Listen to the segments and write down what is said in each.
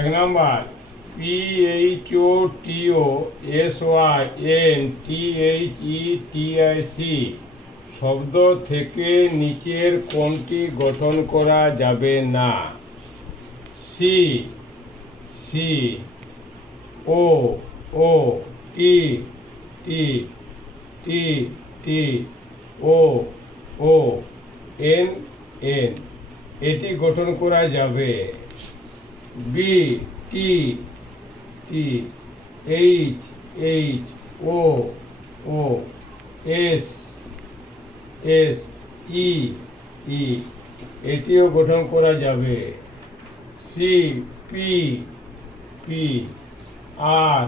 এক number PHOTOSYNTHETIC শব্দ থেকে নিচের কোনটি গঠন করা যাবে না? সি সি, ও ও, টি টি টি টি, ও ও, এন এন, এটি গঠন করা যাবে। বি টি টি, এইচ এইচ, ও ও, এস এস, ই ই, এটিও গঠন করা যাবে। সি পি পি, আর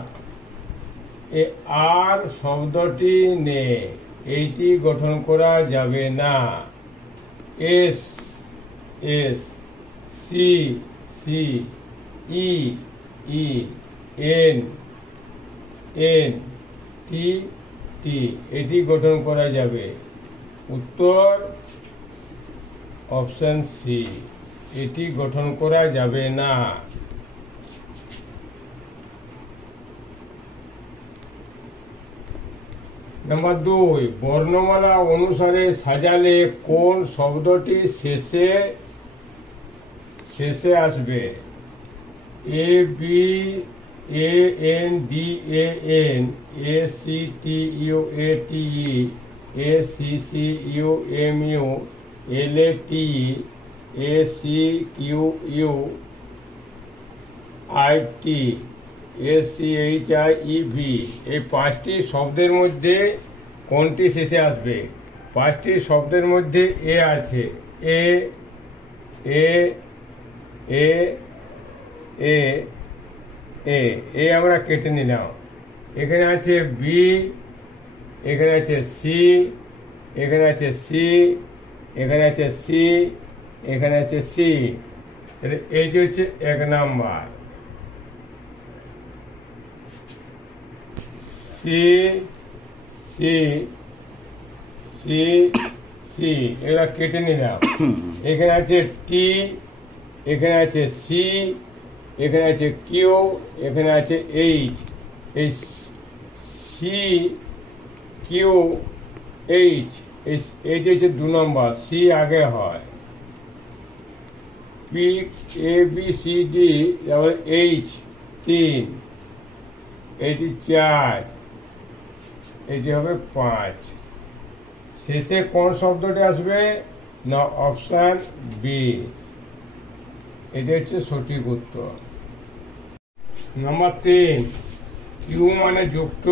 আর শব্দটি নেই, এইটি গঠন করা যাবে না। এস এস, সি সি, ই ই, এন এন, টি টি, এটি গঠন করা যাবে। উত্তর অপশন সি, এটি গঠন করা যাবে না। নাম্বার 2, বর্ণমালা অনুসারে সাজালে কোন শব্দটি শেষে আসবে? A B, A N D, A N, A C T U, A T E, A C C U, M U, L A T, A C Q U, I T, A C H I E V, এই 5টি শব্দের মধ্যে কোনটি শেষে আসবে? 5টি শব্দের মধ্যে এ আছে। এ এ এ এ এ, এ আমরা কেটে নিলাম। এখানে আছে বি, এখানে আছে সি, এখানে আছে সি, এখানে আছে সি, এখানে আছে সি, এইটি হচ্ছে 1 number. C C C C, এগুলা কেটে নিলাম। এখানে আছে টি, এখানে আছে সি, এখানে আছে কিউ, এখানে আছে এইচ। এই সি কিউ এইচ, এইটি হচ্ছে 2 নম্বর, সি আগে হয়। P A B C D, H 3, এটি 4, এটি হবে 5। শেষে কোন শব্দটি আসবে? না, অপশন বি, এটি হচ্ছে সঠিক উত্তর। নাম্বার 3, কিউ মানে যুক্ত,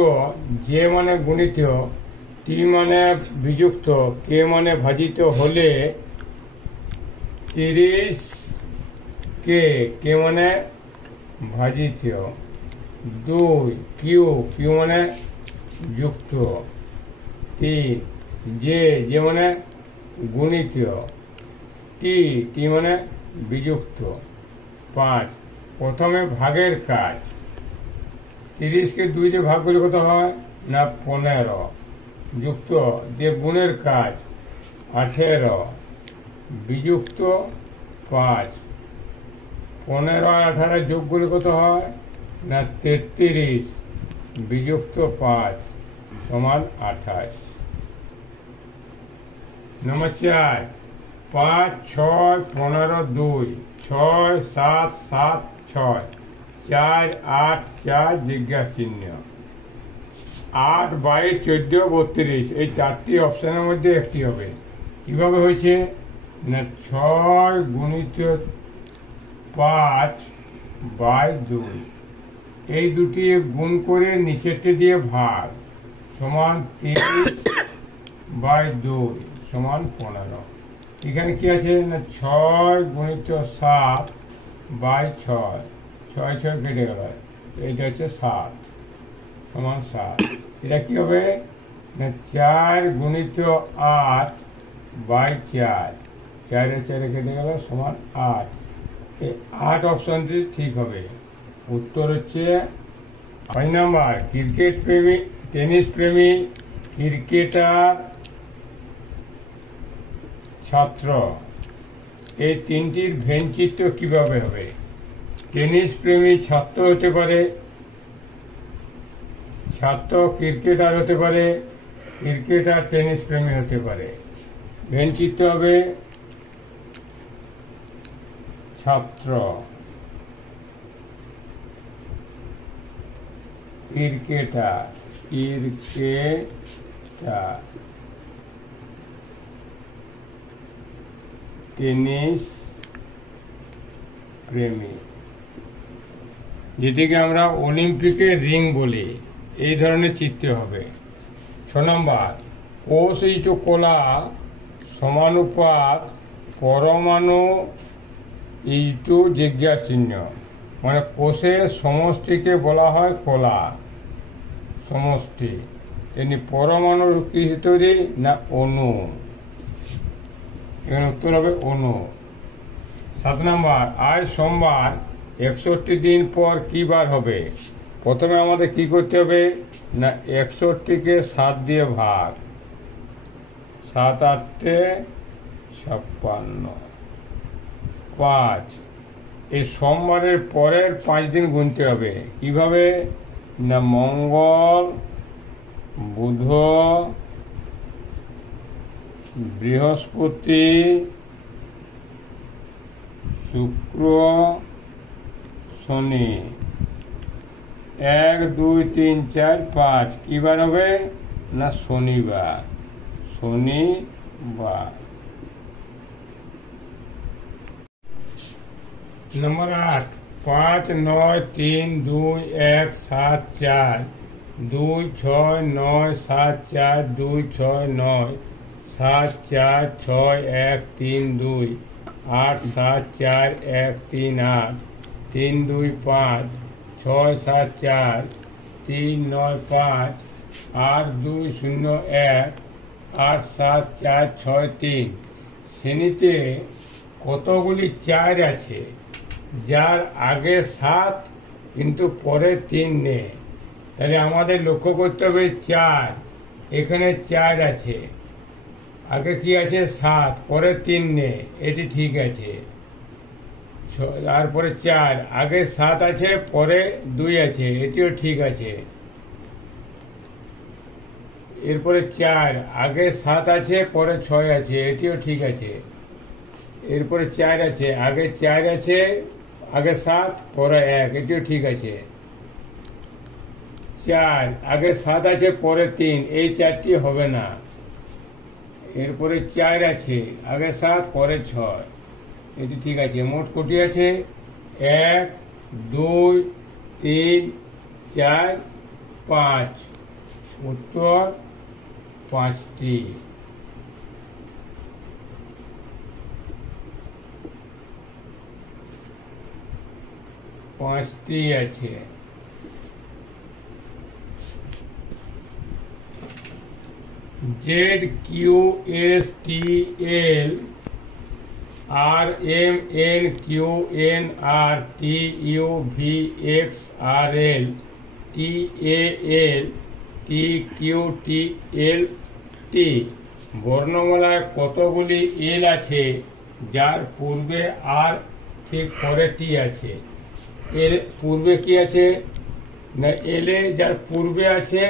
জে মানে গুণিত, টি মানে বিযুক্ত, কে মানে ভাজিত হলে 30 কে, কে মানে ভাজিত। 2, কিউ, কিউ মানে যুক্ত। 3, জে, জে মানে গুণিত। টি, টি মানে বিযুক্ত। 5, প্রথমে ভাগের কাজ। 30কে 2 দিয়ে ভাগ করলে কত হয়? না 15। যুক্ত দিয়ে গুণের কাজ 18, বিযুক্ত 5। 15 আর 18 যোগ করলে কত হয়? না 33, বিযুক্ত 5 সমান 28। নাম্বার 4, 5 6 15 2, 6 7 7 6, 4 8 4 জিজ্ঞাসা চিহ্ন। 8 22 14 32, এই 4টি অপশনের মধ্যে একটি হবে। কিভাবে হয়েছে? না 6 গুণিত 5 বাই 2, এই দুটি গুণ করে নিচেরটি দিয়ে ভাগ, সমান 30 বাই 2 সমান 15। এখানে কি আছে? না 6 গুণিত 7 বাই 6, 6 6 কেটে গেল, এইটা হচ্ছে 7 সমান 7। এটা কি হবে? না 4 গুণিত 8 বাই 4, 4 4 কেটে গেল সমান 8। এই 8 অপশনটি ঠিক হবে। উত্তর হচ্ছে 5 নাম্বার, ক্রিকেট প্রেমী, টেনিস প্রেমী, ক্রিকেটার, ছাত্র, এই 3টির ভেন চিত্র কিভাবে হবে? টেনিস প্রেমী ছাত্র হতে পারে, ছাত্র ক্রিকেটার হতে পারে, ক্রিকেটার টেনিস প্রেমী হতে পারে। ভেন চিত্র হবে ছাত্র ক্রিকেটার, ক্রিকেটার টেনিস প্রেমী, যেটিকে আমরা অলিম্পিকের রিং বলি। এই ধরনের চিত্র হবে। 6 নম্বর, কোষ ইটু কলা সমানুপাত পরমাণু ইটু জিজ্ঞাসিন্য, মানে কোষের সমষ্টিকে বলা হয় কলা সমষ্টি, তেমনি পরমাণুর কি তৈরি না অণু। এখানে উত্তর হবে অণু। 7 নম্বর, আজ সোমবার 61 দিন পর কি বার হবে? প্রথমে আমাদের কি করতে হবে না 61কে 7 দিয়ে ভাগ, 7 8 56, 5। এই সোমবারের পরের 5 দিন গুনতে হবে। কিভাবে না মঙ্গল, বুধ, বৃহস্পতি, শুক্র, শনি। 1 2 3 4 5 কি বার হবে না শনিবার, শনিবার। নম্বর 8, 5 9 3 2 1 7 4 2 6 9 7 4 2 6 9 7 4 6 1 3 2 8 7 4 1 3 8 3 2 5 6 7 4 3 9 5 8 2 0 1 8 7 4 6 3। শ্রেণীতে কতগুলি 4 আছে? যার আগে 7 কিন্তু পরে 3 নেই। তাহলে আমাদের লক্ষ্য করতে হবে 4, এখানে 4 আছে, আগে কি আছে 7, পরে 3 নেই, এটি ঠিক আছে। তারপরে 4, আগে 7 আছে, পরে 2 আছে, এটিও ঠিক আছে। এরপরে 4, আগে 7 আছে, পরে 6 আছে, এটিও ঠিক আছে। এরপরে 4 আছে, আগে 4 আছে, আগে 7, পরে 1, এটিও ঠিক আছে। 4, আগে 7 আছে, পরে 3, এই 4টি হবে না। এরপরে 4 আছে, আগে 7, পরে 6, এটি ঠিক আছে। মোট কটি আছে? 1 2 3 4 5। উত্তর 5টি। আছে। ZQSTL RMNQNR TUVXRL TAL TQTLT বর্ণমালায় কতগুলি এল আছে যার পূর্বে আর ঠিক পরে টি আছে? এর পূর্বে কি আছে না এলে যার পূর্বে আছে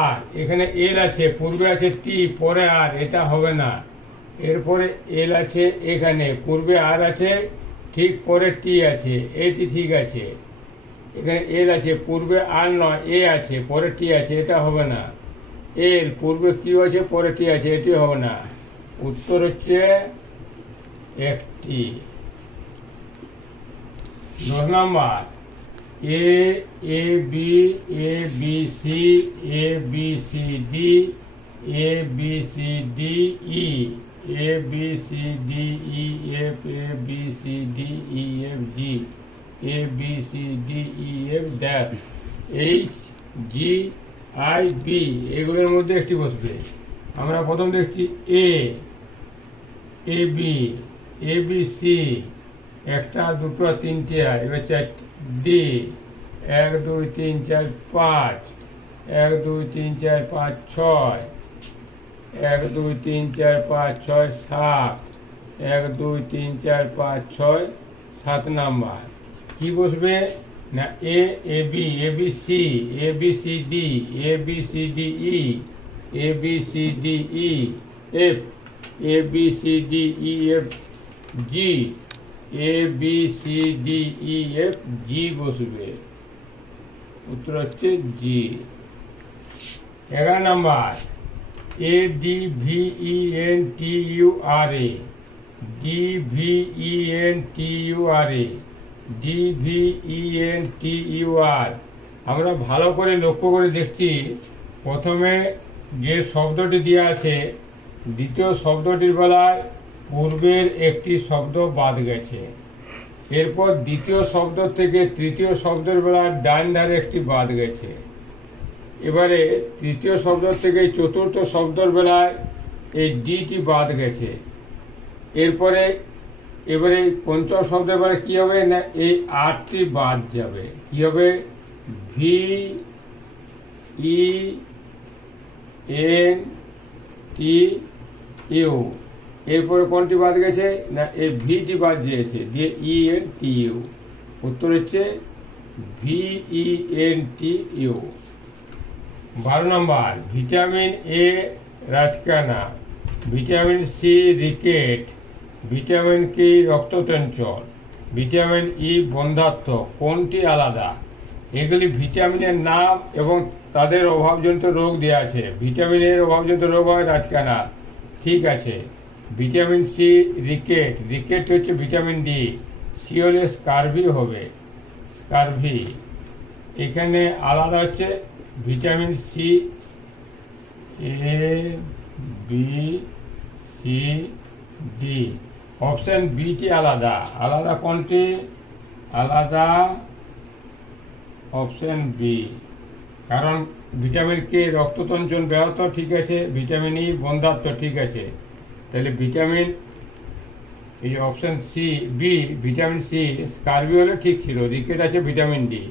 আর, এখানে এল আছে, পূর্বে আছে টি, পরে আর, এটা হবে না। এরপরে এল আছে, এখানে পূর্বে আর আছে, ঠিক পরে টি আছে, এটি ঠিক আছে। এখানে এল আছে, পূর্বে আর নয়, এ আছে, পরে টি আছে, এটা হবে না। এল পূর্বে কিউ আছে, পরে টি আছে, এটি হবে না। উত্তর হচ্ছে 1টি। 10 নম্বর, ABCDEFGHI এগুলোর মধ্যে একটি বসবে। আমরা প্রথম দেখছি AB ABC, একটা দুটো তিনটে, এবার 4D 1 2 3 4 5, 1 2 3 4 5 6, 1 2 3 4 5 6 7, 1 2 3 4 5 6 7 নাম্বার। কি বসবে না A A B A B C A B C D A B C D E A B C D E F A B C D E F G A B C D E F G বসবে, উত্তর হচ্ছে G. 11 number A D V E N T U R A D V E N T U R A D V E N T U R. আমরা ভালো করে লক্ষ্য করে দেখছি, প্রথমে যে শব্দটি দেওয়া আছে দ্বিতীয় শব্দটির বেলায় পূর্বের একটি শব্দ বাদ গেছে, এরপর দ্বিতীয় শব্দ থেকে তৃতীয় শব্দের বেলায় ডান ধারে একটি বাদ গেছে, এবারে তৃতীয় শব্দ থেকে চতুর্থ শব্দের বেলায় এই ডিটি বাদ গেছে, এবারে পঞ্চম শব্দের বেলায় কি হবে না এই আটটি বাদ যাবে, কি হবে V E N T you, এরপরে কোনটি বাদ গেছে না এই ভিটি বাদ গিয়েছে দিয়ে ই এন টি ইউ, উত্তর হচ্ছে V E N T U. 12 number vitamin A রাতকানা, vitamin C rickets, vitamin K রক্তচঞ্চল, ভিটামিন ই বন্ধ্যাত্ব, কোনটি আলাদা? এগুলি ভিটামিনের নাম এবং তাদের অভাবজনিত রোগ দেওয়া আছে। ভিটামিন এর অভাবজনিত রোগ হয় রাতকানা, ঠিক আছে। ভিটামিন সি রিকেট, রিকেট হচ্ছে ভিটামিন ডি, সি হলে স্কারভি হবে, স্কারভি। এখানে আলাদা হচ্ছে vitamin C A B C D, option বিটি আলাদা, আলাদা কোনটি? আলাদা অপশন বি, কারণ ভিটামিন কে রক্ততঞ্চন ব্যাহত, ঠিক আছে, ভিটামিন ই বন্ধ্যাত্ব, ঠিক আছে, তাহলে ভিটামিন এই option C B vitamin C scurvy হলে ঠিক ছিল, রিকেট আছে ভিটামিন ডি।